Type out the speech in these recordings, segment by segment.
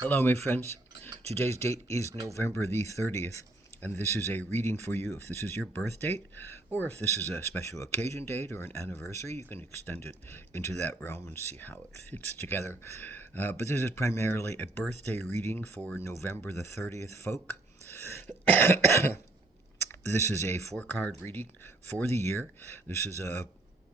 Hello, my friends. Today's date is November the 30th, and this is a reading for you. If this is your birth date, or if this is a special occasion date or an anniversary, you can extend it into that realm and see how it fits together. But this is primarily a birthday reading for November the 30th folk. This is a four-card reading for the year. This is a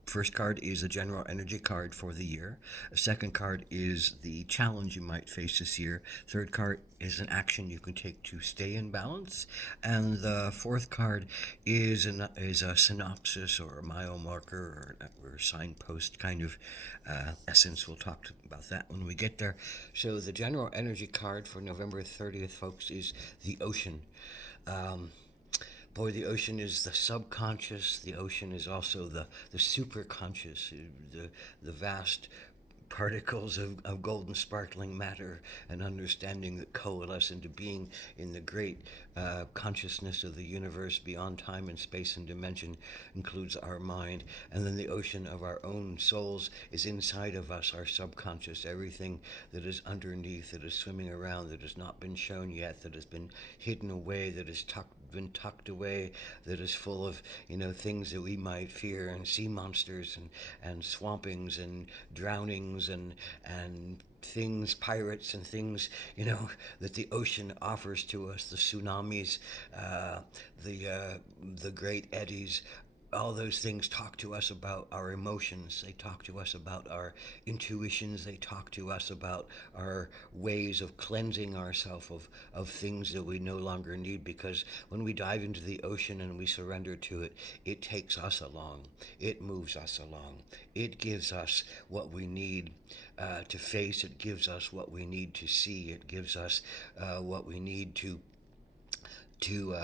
First card is a general energy card for the year. A second card is the challenge you might face this year. Third card is an action you can take to stay in balance. And the fourth card is a synopsis or a mile marker or signpost kind of essence. We'll talk about that when we get there. So the general energy card for November 30th, folks, is the ocean. Um, Boy, the ocean is the subconscious. The ocean is also the superconscious, the vast particles of golden sparkling matter and understanding that coalesce into being in the great consciousness of the universe beyond time and space and dimension includes our mind. And then the ocean of our own souls is inside of us, our subconscious, everything that is underneath, that is swimming around, that has not been shown yet, that has been hidden away, that is been tucked away, that is full of things that we might fear, and sea monsters and swampings and drownings and things, pirates and things, that the ocean offers to us, the tsunamis, uh, the great eddies. All those things talk to us about our emotions. They talk to us about our intuitions. They talk to us about our ways of cleansing ourselves of things that we no longer need, because when we dive into the ocean and we surrender to it, it takes us along. It moves us along. It gives us what we need to face. It gives us what we need to see. It gives us what we need to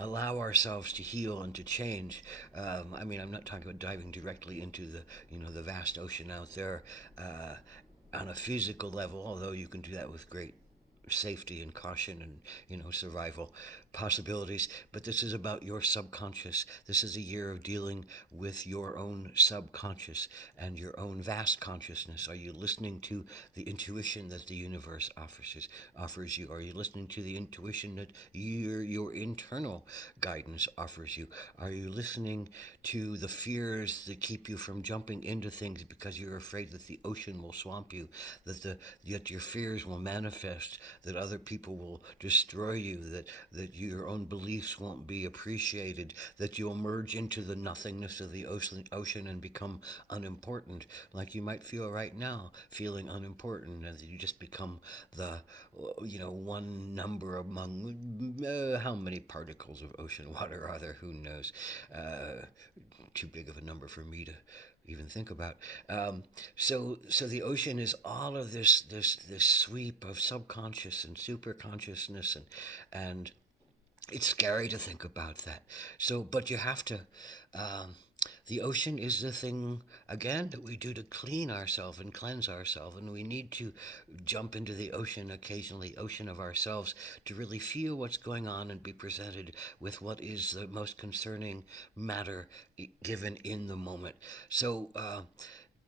allow ourselves to heal and to change. I mean, I'm not talking about diving directly into the vast ocean out there on a physical level, although you can do that with great safety and caution and survival possibilities. But this is about your subconscious. This is a year of dealing with your own subconscious and your own vast consciousness. Are you listening to the intuition that the universe offers you? Are you listening to the intuition that your internal guidance offers you? Are you listening to the fears that keep you from jumping into things because you're afraid that the ocean will swamp you, that your fears will manifest, that other people will destroy you, that your own beliefs won't be appreciated, that you'll merge into the nothingness of the ocean and become unimportant, like you might feel right now, feeling unimportant, and that you just become the one number among how many particles of ocean water are there? Who knows? Too big of a number for me to even think about. So the ocean is all of this sweep of subconscious and super consciousness, and it's scary to think about that. So, but you have to. Um, the ocean is the thing again that we do to clean ourselves and cleanse ourselves, and we need to jump into the ocean occasionally, ocean of ourselves, to really feel what's going on and be presented with what is the most concerning matter given in the moment. So.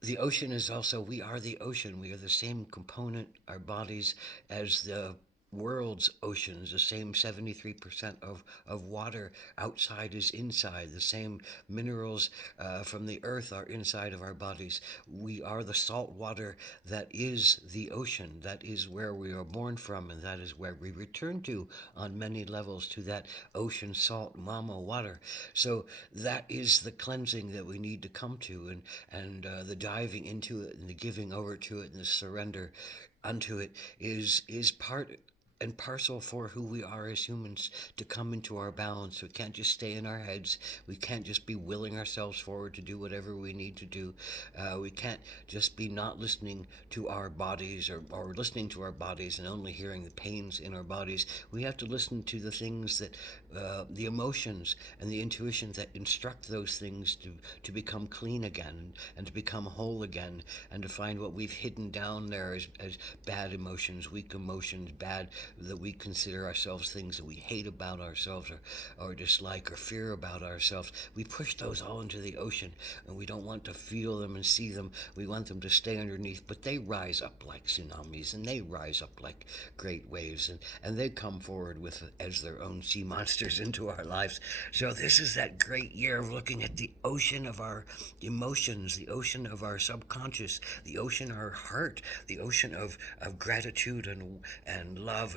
The ocean is also, we are the ocean. We are the same component, our bodies, as the world's oceans. The same 73% of water outside is inside. The same minerals from the earth are inside of our bodies. We are the salt water that is the ocean. That is where we are born from, and that is where we return to on many levels, to that ocean salt mama water. So that is the cleansing that we need to come to, and the diving into it and the giving over to it and the surrender unto it is part and parcel for who we are as humans, to come into our balance. We can't just stay in our heads. We can't just be willing ourselves forward to do whatever we need to do. We can't just be not listening to our bodies, or listening to our bodies and only hearing the pains in our bodies. We have to listen to the things that, the emotions and the intuitions that instruct those things to become clean again, and to become whole again, and to find what we've hidden down there as bad emotions, weak emotions, bad that we consider ourselves, things that we hate about ourselves, or dislike or fear about ourselves, we push those all into the ocean, and we don't want to feel them and see them. We want them to stay underneath, but they rise up like tsunamis, and they rise up like great waves, and they come forward with as their own sea monsters into our lives. So this is that great year of looking at the ocean of our emotions, the ocean of our subconscious, the ocean of our heart, the ocean of gratitude and love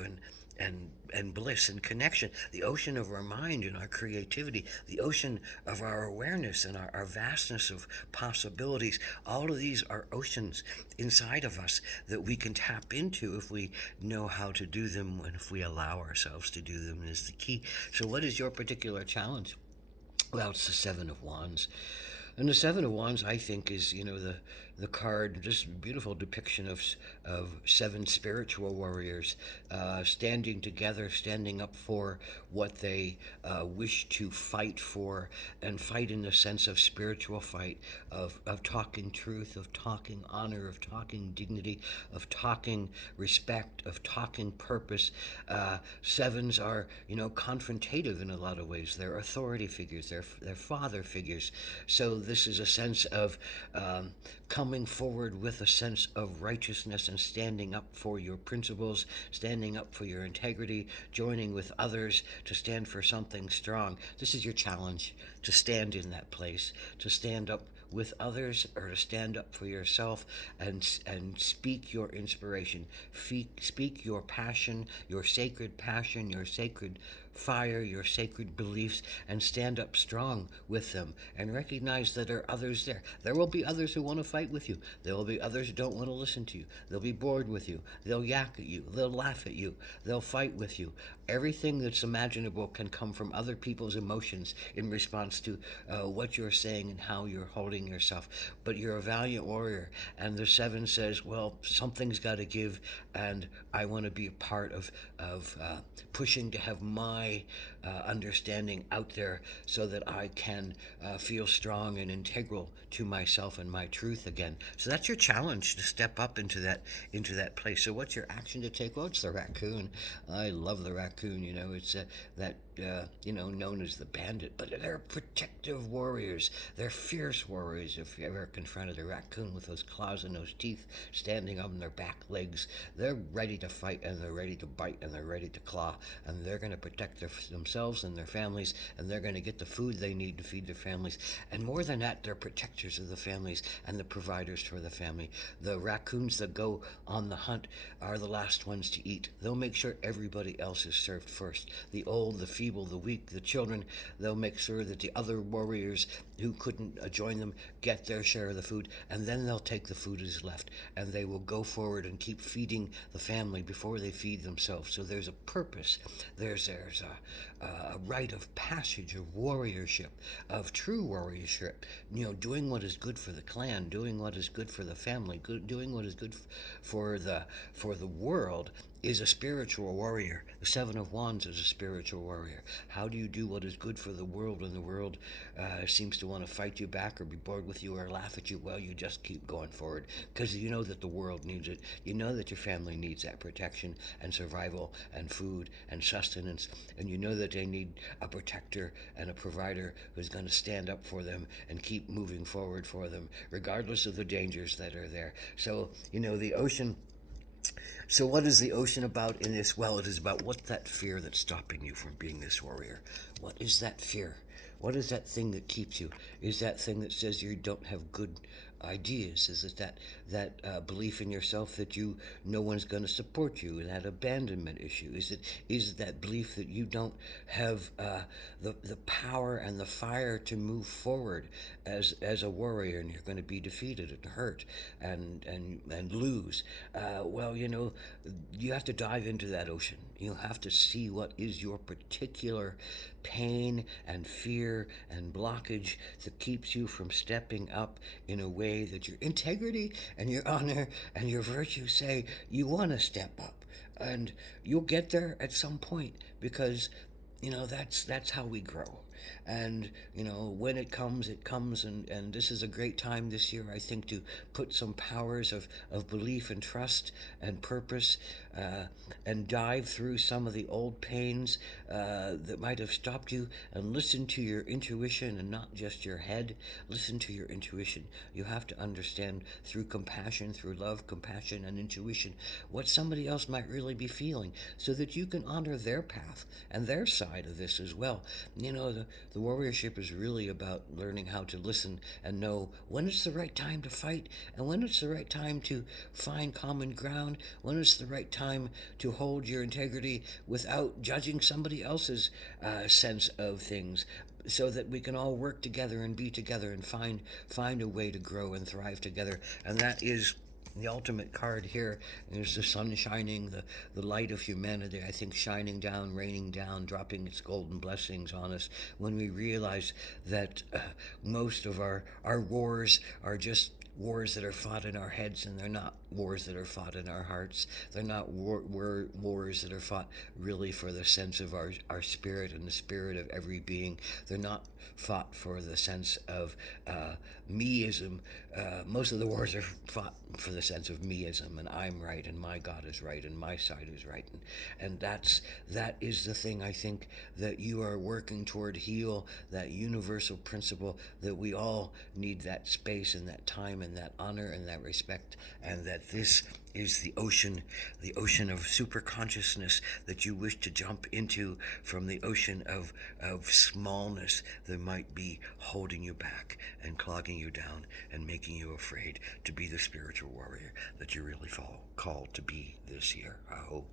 and bliss and connection, the ocean of our mind and our creativity, the ocean of our awareness and our vastness of possibilities. All of these are oceans inside of us that we can tap into if we know how to do them, and if we allow ourselves to do them is the key. So what is your particular challenge? Well, it's the Seven of Wands. And the Seven of Wands, I think, is, the card, just beautiful depiction of seven spiritual warriors standing together, standing up for what they wish to fight for, and fight in the sense of spiritual fight, of talking truth, of talking honor, of talking dignity, of talking respect, of talking purpose. Sevens are, confrontative in a lot of ways. They're authority figures, they're father figures. So this is a sense of coming forward with a sense of righteousness and standing up for your principles, standing up for your integrity, joining with others to stand for something strong. This is your challenge, to stand in that place, to stand up with others, or to stand up for yourself and speak your inspiration, speak your passion, your sacred passion, your sacred fire, your sacred beliefs, and stand up strong with them, and recognize that there are others there. There will be others who want to fight with you. There will be others who don't want to listen to you. They'll be bored with you. They'll yak at you. They'll laugh at you. They'll fight with you. Everything that's imaginable can come from other people's emotions in response to what you're saying and how you're holding yourself. But you're a valiant warrior, and the Seven says, well, something's got to give, and I want to be a part of pushing to have my understanding out there, so that I can feel strong and integral to myself and my truth again. So that's your challenge, to step up into that place. So what's your action to take? Well, it's the raccoon. I love the raccoon. It's that known as the bandit, but they're protective warriors. They're fierce warriors. If you ever confronted a raccoon with those claws and those teeth standing on their back legs, they're ready to fight, and they're ready to bite, and they're ready to claw, and they're going to protect themselves and their families, and they're going to get the food they need to feed their families. And more than that, they're protectors of the families and the providers for the family. The raccoons that go on the hunt are the last ones to eat. They'll make sure everybody else is served first. The old, the feeble, the weak, the children, they'll make sure that the other warriors who couldn't join them get their share of the food, and then they'll take the food as left, and they will go forward and keep feeding the family before they feed themselves. So there's a purpose. There's a rite of passage, of warriorship, of true warriorship. Doing what is good for the clan, doing what is good for the family, doing what is good for the world, is a spiritual warrior. The Seven of Wands is a spiritual warrior. How do you do what is good for the world when the world seems to want to fight you back, or be bored with you, or laugh at you? Well, you just keep going forward, because you know that the world needs it. You know that your family needs that protection and survival and food and sustenance, and you know that they need a protector and a provider who's going to stand up for them and keep moving forward for them, regardless of the dangers that are there. So, the ocean. So what is the ocean about in this? Well, it is about what's that fear that's stopping you from being this warrior. What is that fear? What is that thing that keeps you? Is that thing that says you don't have good ideas? Is it that belief in yourself that no one's going to support you, that abandonment issue? Is it that belief that you don't have the power and the fire to move forward as a warrior, and you're going to be defeated and hurt and lose? Well, you have to dive into that ocean. You have to see what is your particular pain and fear and blockage that keeps you from stepping up in a way that your integrity and your honor and your virtue say you want to step up. And you'll get there at some point, because that's how we grow. And when it comes, it comes. And this is a great time this year, I think, to put some powers of belief and trust and purpose, uh, and dive through some of the old pains that might have stopped you, and listen to your intuition and not just your head. Listen to your intuition. You have to understand through compassion, through love, compassion, and intuition, what somebody else might really be feeling, so that you can honor their path and their side of this as well. The warriorship is really about learning how to listen and know when it's the right time to fight, and when it's the right time to find common ground, when it's the right time to hold your integrity without judging somebody else's sense of things, so that we can all work together and be together and find a way to grow and thrive together. And that is the ultimate card here. Is the sun shining, the light of humanity, I think, shining down, raining down, dropping its golden blessings on us, when we realize that most of our wars are just wars that are fought in our heads, and they're not wars that are fought in our hearts. They're not wars that are fought really for the sense of our spirit and the spirit of every being. They're not fought for the sense of meism. Most of the wars are fought for the sense of meism, and I'm right, and my God is right, and my side is right, and that is the thing, I think, that you are working toward. Heal that universal principle that we all need, that space and that time and that honor and that respect, and that this is the ocean of super consciousness that you wish to jump into, from the ocean of smallness that might be holding you back and clogging you down and making you afraid to be the spiritual warrior that you really called to be this year. I hope.